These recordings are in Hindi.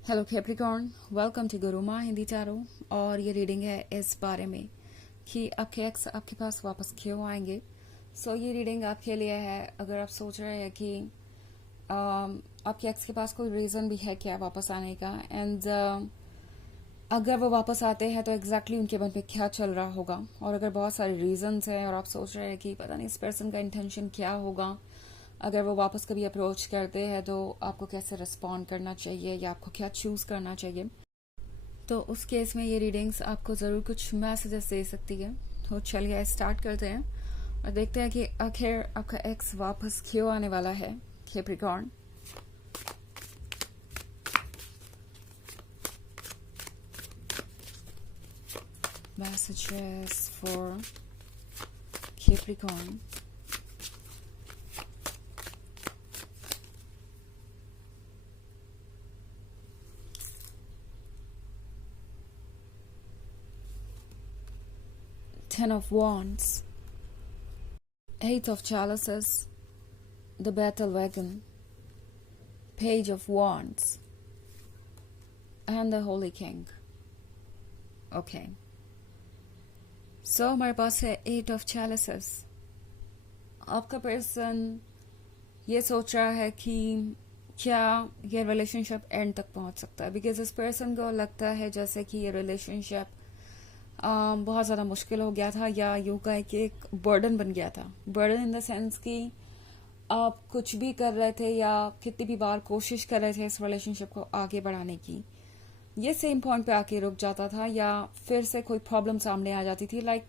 Hello Capricorn, welcome to Gurumaa Hindi चारो। और ये रीडिंग है इस बारे में कि आपके एक्स आपके पास वापस क्यों आएंगे। ये रीडिंग आपके लिए है अगर आप सोच रहे हैं कि आपके एक्स के पास कोई रीज़न भी है क्या वापस आने का, एंड अगर वो वापस आते हैं तो एग्जैक्टली उनके मन पे क्या चल रहा होगा। और अगर बहुत सारे रीजंस हैं और आप सोच रहे हैं कि पता नहीं इस पर्सन का इंटेंशन क्या होगा, अगर वो वापस कभी अप्रोच करते हैं तो आपको कैसे रिस्पॉन्ड करना चाहिए या आपको क्या चूज करना चाहिए, तो उस केस में ये रीडिंग्स आपको ज़रूर कुछ मैसेजेस दे सकती है। तो चलिए स्टार्ट करते हैं और देखते हैं कि आखिर आपका एक्स वापस क्यों आने वाला है। Capricorn, messages for Capricorn. Ten of Wands, Eight of Chalices, the Battle Wagon, Page of Wands, and the Holy King. Okay. हमारे पास है एट ऑफ चैलिसेस। आपका पर्सन ये सोच रहा है कि क्या ये रिलेशनशिप एंड तक पहुंच सकता है, बिकॉज इस पर्सन को लगता है जैसे कि ये रिलेशनशिप बहुत ज़्यादा मुश्किल हो गया था, या यूं कहे कि एक बर्डन बन गया था। बर्डन इन द सेंस कि आप कुछ भी कर रहे थे या कितनी भी बार कोशिश कर रहे थे इस रिलेशनशिप को आगे बढ़ाने की, ये सेम पॉइंट पे आके रुक जाता था या फिर से कोई प्रॉब्लम सामने आ जाती थी। लाइक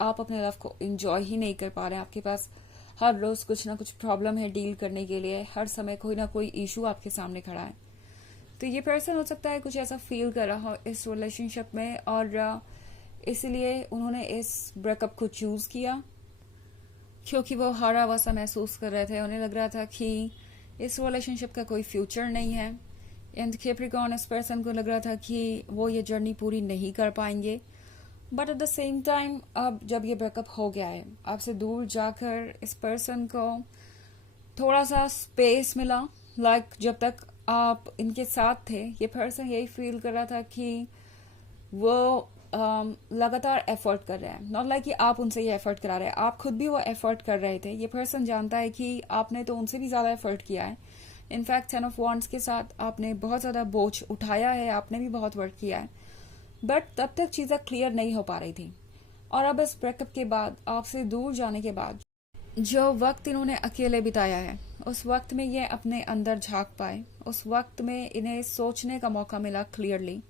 आप अपने लाइफ को एंजॉय ही नहीं कर पा रहे हैं, आपके पास हर रोज कुछ ना कुछ प्रॉब्लम है डील करने के लिए, हर समय कोई ना कोई इशू आपके सामने खड़ा है। तो ये पर्सन हो सकता है कुछ ऐसा फील कर रहा हो इस रिलेशनशिप में, और इसलिए उन्होंने इस ब्रेकअप को चूज किया क्योंकि वो हारा हुआ सा महसूस कर रहे थे। उन्हें लग रहा था कि इस रिलेशनशिप का कोई फ्यूचर नहीं है। एंड कैप्रिकॉर्न, इस पर्सन को लग रहा था कि वो ये जर्नी पूरी नहीं कर पाएंगे। But at the same time अब जब ये ब्रेकअप हो गया है, आपसे दूर जाकर इस पर्सन को थोड़ा सा स्पेस मिला। लाइक जब तक आप इनके साथ थे, ये पर्सन यही फील कर रहा था कि वो लगातार एफर्ट कर रहे हैं। नॉट लाइक कि आप उनसे ये एफर्ट करा रहे हैं, आप खुद भी वो एफर्ट कर रहे थे। ये पर्सन जानता है कि आपने तो उनसे भी ज्यादा एफर्ट किया है। इनफैक्ट 10 ऑफ वॉन्ड्स के साथ आपने बहुत ज्यादा बोझ उठाया है, आपने भी बहुत वर्क किया है, बट तब तक चीजें क्लियर नहीं हो पा रही थी। और अब इस ब्रेकअप के बाद, आपसे दूर जाने के बाद, जो वक्त इन्होंने अकेले बिताया है, उस वक्त में ये अपने अंदर झांक पाए, उस वक्त में इन्हें सोचने का मौका मिला क्लियरली।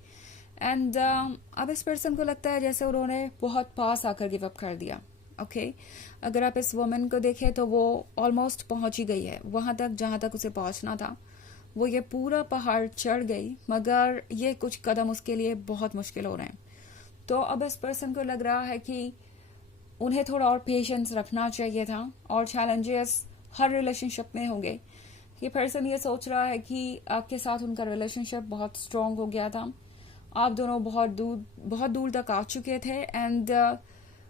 एंड अब इस पर्सन को लगता है जैसे उन्होंने बहुत पास आकर गिव अप कर दिया। ओके, अगर आप इस वुमेन को देखें तो वो ऑलमोस्ट पहुंच ही गई है वहां तक जहां तक उसे पहुंचना था। वो ये पूरा पहाड़ चढ़ गई, मगर ये कुछ कदम उसके लिए बहुत मुश्किल हो रहे हैं। तो अब इस पर्सन को लग रहा है कि उन्हें थोड़ा और पेशेंस रखना चाहिए था, और चैलेंजेस हर रिलेशनशिप में होंगे। ये पर्सन ये सोच रहा है कि आपके साथ उनका रिलेशनशिप बहुत स्ट्रांग हो गया था, आप दोनों बहुत दूर तक आ चुके थे, एंड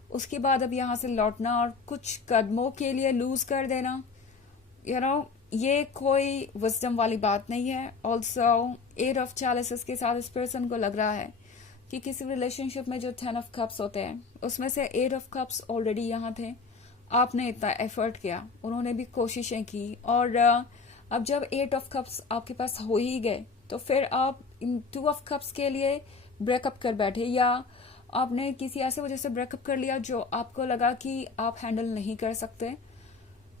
उसके बाद अब यहाँ से लौटना और कुछ कदमों के लिए लूज कर देना, यू नो, ये कोई विजडम वाली बात नहीं है। ऑल्सो एट ऑफ चैलिसेस के साथ इस पर्सन को लग रहा है कि किसी रिलेशनशिप में जो 10 ऑफ कप्स होते हैं, उसमें से 8 ऑफ कप्स ऑलरेडी यहाँ थे। आपने इतना एफर्ट किया, उन्होंने भी कोशिशें की, और अब जब 8 ऑफ कप्स आपके पास हो ही गए, तो फिर आप इन 2 ऑफ कप्स के लिए ब्रेकअप कर बैठे, या आपने किसी ऐसे वजह से ब्रेकअप कर लिया जो आपको लगा कि आप हैंडल नहीं कर सकते।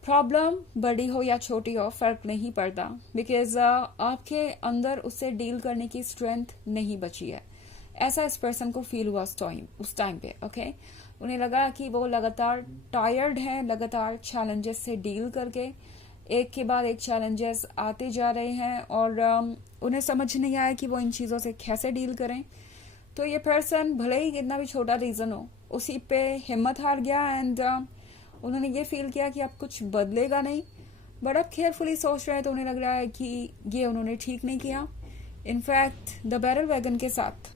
प्रॉब्लम बड़ी हो या छोटी हो फर्क नहीं पड़ता, बिकॉज आपके अंदर उससे डील करने की स्ट्रेंथ नहीं बची है। ऐसा इस पर्सन को फील हुआ उस टाइम पे। ओके, उन्हें लगा कि वो लगातार टायर्ड है, लगातार चैलेंजेस से डील करके एक के बाद एक चैलेंजेस आते जा रहे हैं, और उन्हें समझ नहीं आया कि वो इन चीजों से कैसे डील करें। तो ये पर्सन भले ही कितना भी छोटा रीजन हो, उसी पे हिम्मत हार गया, एंड उन्होंने ये फील किया कि अब कुछ बदलेगा नहीं। बट अब केयरफुली सोच रहे हैं तो उन्हें लग रहा है कि ये उन्होंने ठीक नहीं किया। इनफैक्ट द बैरल वैगन के साथ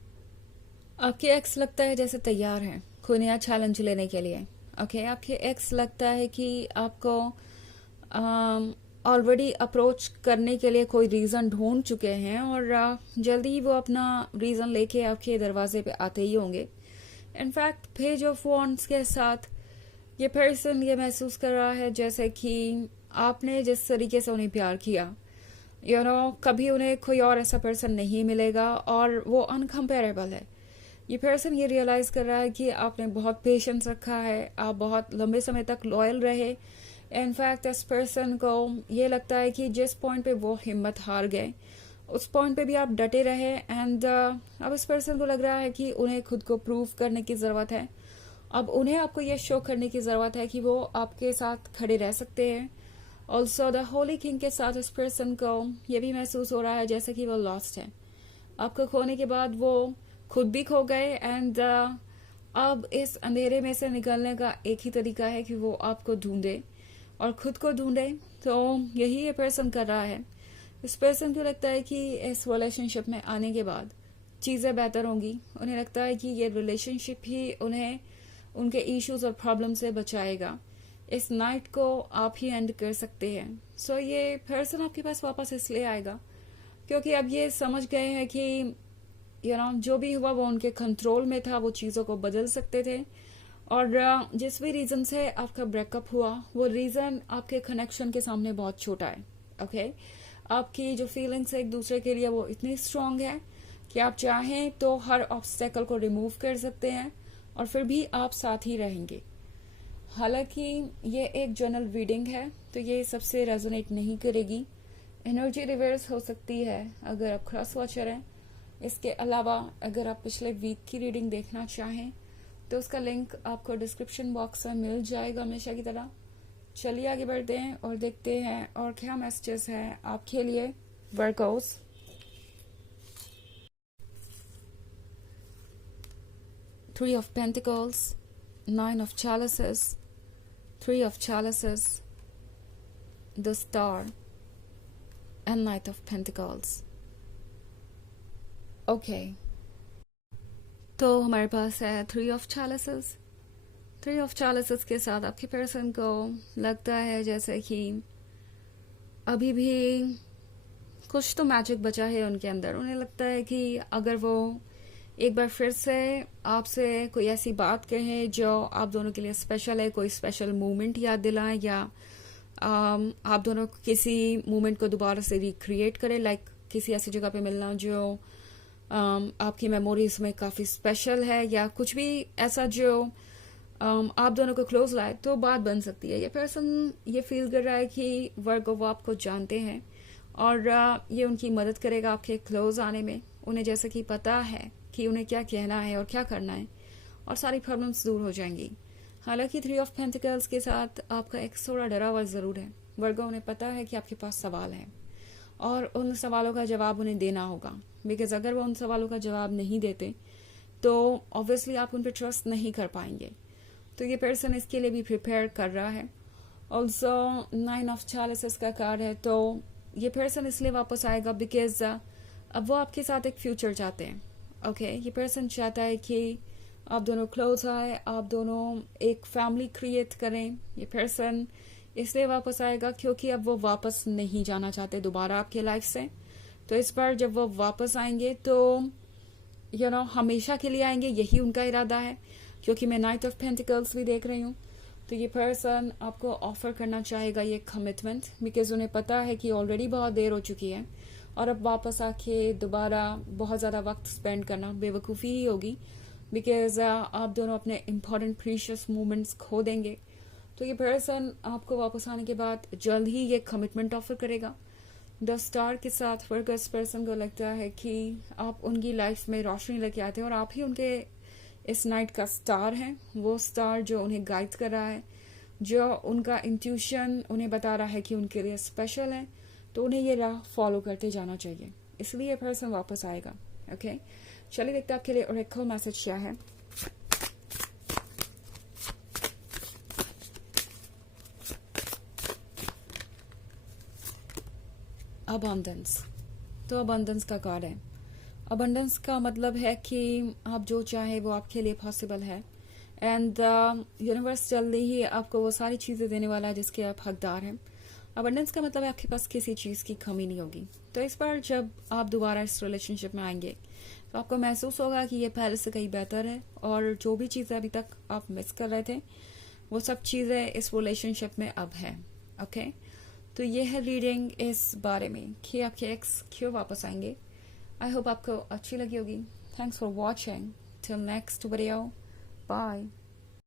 आपके एक्स लगता है जैसे तैयार हैं कोई नया चैलेंज लेने के लिए। ओके, आपके एक्स लगता है कि आपको ऑलरेडी अप्रोच करने के लिए कोई रीज़न ढूंढ चुके हैं और जल्दी ही वो अपना रीज़न लेके आपके दरवाजे पे आते ही होंगे। इनफैक्ट पेज ऑफ वॉन्ड्स के साथ ये पर्सन ये महसूस कर रहा है जैसे कि आपने जिस तरीके से उन्हें प्यार किया, कभी उन्हें कोई और ऐसा पर्सन नहीं मिलेगा और वो अनकम्पेरेबल है। ये पर्सन ये रियलाइज कर रहा है कि आपने बहुत पेशेंस रखा है, आप बहुत लंबे समय तक लॉयल रहे। इनफैक्ट इस पर्सन को ये लगता है कि जिस पॉइंट पे वो हिम्मत हार गए उस पॉइंट पे भी आप डटे रहे एंड अब इस पर्सन को लग रहा है कि उन्हें खुद को प्रूव करने की ज़रूरत है। अब उन्हें आपको ये शो करने की ज़रूरत है कि वो आपके साथ खड़े रह सकते हैं। ऑल्सो द होली किंग के साथ इस पर्सन को ये भी महसूस हो रहा है जैसे कि वो लॉस्ट है। आपको खोने के बाद वो खुद भी खो गए एंड अब इस अंधेरे में से निकलने का एक ही तरीका है कि वो आपको ढूंढे और खुद को ढूंढे। तो यही ये पर्सन कर रहा है। इस पर्सन को लगता है कि इस रिलेशनशिप में आने के बाद चीज़ें बेहतर होंगी। उन्हें लगता है कि ये रिलेशनशिप ही उन्हें उनके इश्यूज और प्रॉब्लम से बचाएगा। इस नाइट को आप ही एंड कर सकते हैं। सो ये पर्सन आपके पास वापस इसलिए आएगा क्योंकि अब ये समझ गए हैं कि जो भी हुआ वो उनके कंट्रोल में था, वो चीज़ों को बदल सकते थे और जिस भी रीज़न से आपका ब्रेकअप हुआ वो रीज़न आपके कनेक्शन के सामने बहुत छोटा है। ओके आपकी जो फीलिंग्स है एक दूसरे के लिए वो इतनी स्ट्रांग है कि आप चाहें तो हर ऑब्स्टेकल को रिमूव कर सकते हैं और फिर भी आप साथ ही रहेंगे। हालांकि ये एक जनरल रीडिंग है तो ये सबसे रेजोनेट नहीं करेगी। एनर्जी रिवर्स हो सकती है अगर आप क्रॉस वॉचर हैं। इसके अलावा अगर आप पिछले वीक की रीडिंग देखना चाहें तो उसका लिंक आपको डिस्क्रिप्शन बॉक्स में मिल जाएगा हमेशा की तरह। चलिए आगे बढ़ते हैं और देखते हैं और क्या मैसेजेस हैं आपके लिए वर्कोस। Three of Pentacles, Nine of Chalices, Three of Chalices, the Star, and Knight of Pentacles. Okay. तो हमारे पास है थ्री ऑफ चैलिसेस। थ्री ऑफ चैलिसेस के साथ आपके पर्सन को लगता है जैसे कि अभी भी कुछ तो मैजिक बचा है उनके अंदर। उन्हें लगता है कि अगर वो एक बार फिर से आपसे कोई ऐसी बात कहें जो आप दोनों के लिए स्पेशल है, कोई स्पेशल मोमेंट याद दिलाएं या आप दोनों किसी मोमेंट को दोबारा से रिक्रिएट करें, लाइक किसी ऐसी जगह पे मिलना जो आपकी मेमोरीज में काफ़ी स्पेशल है या कुछ भी ऐसा जो आप दोनों को क्लोज लाए तो बात बन सकती है। ये पर्सन ये फील कर रहा है कि वर्गो वो आपको जानते हैं और ये उनकी मदद करेगा आपके क्लोज आने में। उन्हें जैसे कि पता है कि उन्हें क्या कहना है और क्या करना है और सारी प्रॉब्लम्स दूर हो जाएंगी। हालांकि थ्री ऑफ पेंटिकल्स के साथ आपका एक थोड़ा डरा हुआ ज़रूर है। वर्गो उन्हें पता है कि आपके पास सवाल है और उन सवालों का जवाब उन्हें देना होगा, बिकॉज अगर वो उन सवालों का जवाब नहीं देते तो ऑब्वियसली आप उन पर ट्रस्ट नहीं कर पाएंगे। तो ये पर्सन इसके लिए भी प्रिपेयर कर रहा है। ऑल्सो नाइन ऑफ चैलिसेस का कार्ड है तो ये पर्सन इसलिए वापस आएगा बिकॉज अब वो आपके साथ एक फ्यूचर चाहते हैं। ओके ये पर्सन चाहता है कि आप दोनों क्लोज आए, आप दोनों एक फैमिली क्रिएट करें। ये पर्सन इसलिए वापस आएगा क्योंकि अब वो वापस नहीं जाना चाहते दोबारा आपके लाइफ से। तो इस बार जब वो वापस आएंगे तो हमेशा के लिए आएंगे, यही उनका इरादा है। क्योंकि मैं नाइट ऑफ पेंटिकल्स भी देख रही हूँ तो ये पर्सन आपको ऑफर करना चाहेगा ये कमिटमेंट, बिकॉज उन्हें पता है कि ऑलरेडी बहुत देर हो चुकी है और अब वापस आके दोबारा बहुत ज़्यादा वक्त स्पेंड करना बेवकूफ़ी ही होगी, बिकॉज आप दोनों अपने इम्पॉर्टेंट प्रीशियस मोमेंट्स खो देंगे। तो ये पर्सन आपको वापस आने के बाद जल्द ही ये कमिटमेंट ऑफर करेगा। द स्टार के साथ वर्कर्स पर्सन को लगता है कि आप उनकी लाइफ में रोशनी लेके आते हैं और आप ही उनके इस नाइट का स्टार हैं। वो स्टार जो उन्हें गाइड कर रहा है, जो उनका इंट्यूशन उन्हें बता रहा है कि उनके लिए स्पेशल है, तो उन्हें ये राह फॉलो करते जाना चाहिए। इसलिए ये पर्सन वापस आएगा। ओके चलिए देखते हैं आपके लिए ओरेकल मैसेज क्या है। अबंडेंस। तो अबंडेंस का कार्ड है। अबंडेंस का मतलब है कि आप जो चाहे वो आपके लिए पॉसिबल है एंड यूनिवर्स जल्दी ही आपको वो सारी चीज़ें देने वाला है जिसके आप हकदार हैं। अबंडेंस का मतलब है आपके पास किसी चीज़ की कमी नहीं होगी। तो इस बार जब आप दोबारा इस रिलेशनशिप में आएंगे तो आपको महसूस होगा कि ये पहले से कहीं बेहतर है, और जो भी चीज़ें अभी तक आप मिस कर रहे थे वो सब चीज़ें इस रिलेशनशिप में अब है। ओके, तो ये है रीडिंग इस बारे में कि आपके एक्स क्यों वापस आएंगे। आई होप आपको अच्छी लगी होगी। Thanks for watching. Till next video, bye.